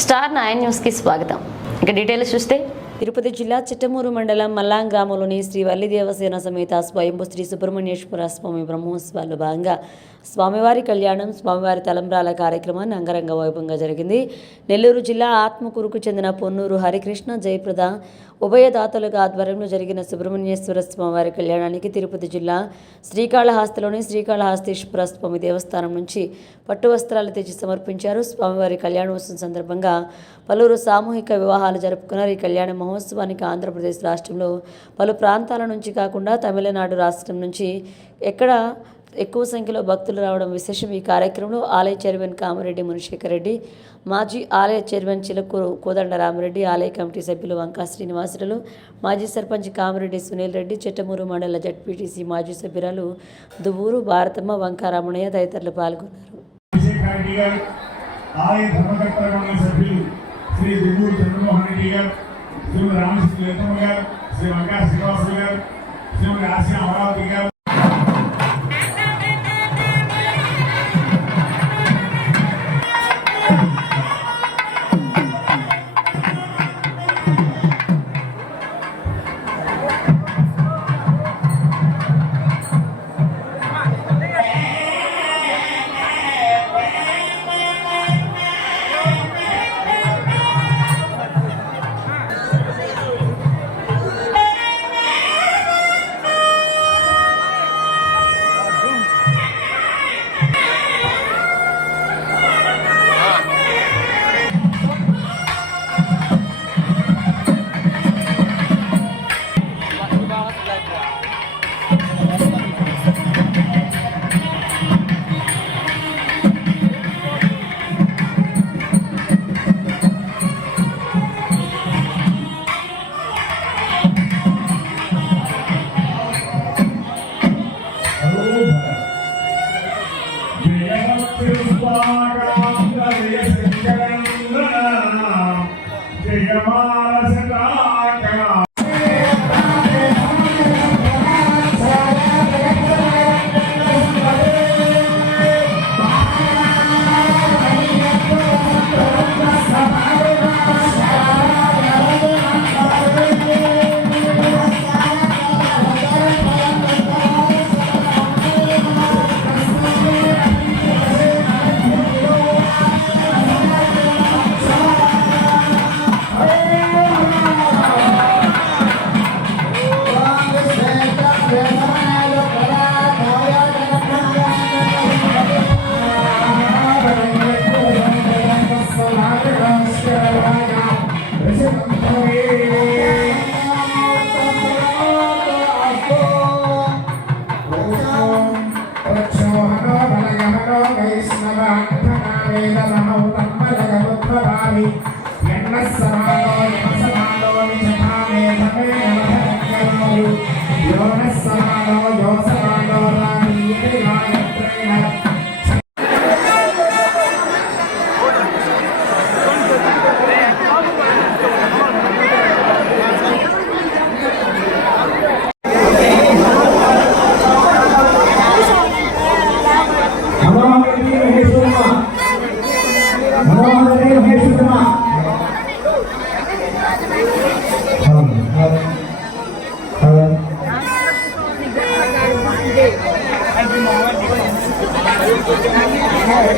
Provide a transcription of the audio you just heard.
Star 9 న్యూస్కి స్వాగతం. ఇక డీటెయిల్స్ చూస్తే తిరుపతి జిల్లా చిట్టమూరు మండలం మల్లాం గ్రామంలోని శ్రీ వల్లి దేవసేన సమేత స్వయంభూ శ్రీ సుబ్రహ్మణ్యేశ్వర స్వామి బ్రహ్మోత్సవాల్లో భాగంగా స్వామివారి కళ్యాణం, స్వామివారి తలంబ్రాల కార్యక్రమాన్ని అంగరంగ వైభవంగా జరిగింది. నెల్లూరు జిల్లా ఆత్మకూరుకు చెందిన పొన్నూరు హరికృష్ణ, జయప్రద ఉభయదాతలుగా ఆధ్వర్యంలో జరిగిన సుబ్రహ్మణ్యేశ్వర స్వామివారి కళ్యాణానికి తిరుపతి జిల్లా శ్రీకాళహస్తిలోని శ్రీకాళహస్తీశ్వర స్వామి దేవస్థానం నుంచి పట్టు వస్త్రాలు తెచ్చి సమర్పించారు. స్వామివారి కళ్యాణోత్సవం సందర్భంగా పలువురు సామూహిక వివాహాలు జరుపుకున్నారు. ఈ కళ్యాణ మహోత్సవానికి ఆంధ్రప్రదేశ్ రాష్ట్రంలో పలు ప్రాంతాల నుంచి కాకుండా తమిళనాడు రాష్ట్రం నుంచి ఎక్కడ ఎక్కువ సంఖ్యలో భక్తులు రావడం విశేషం. ఈ కార్యక్రమంలో ఆలయ చైర్మన్ కామారెడ్డి మునిశేఖర్ రెడ్డి, మాజీ ఆలయ చైర్మన్ చిలకూరు కోదండరామరెడ్డి, ఆలయ కమిటీ సభ్యులు వంకా శ్రీనివాసులు, మాజీ సర్పంచ్ కామారెడ్డి సునీల్ రెడ్డి, చిట్టమూరు మండల జడ్పీటీసీ మాజీ సభ్యురాలు దువ్వూరు భారతమ్మ, వంకా రమణయ్య తదితరులు పాల్గొన్నారు.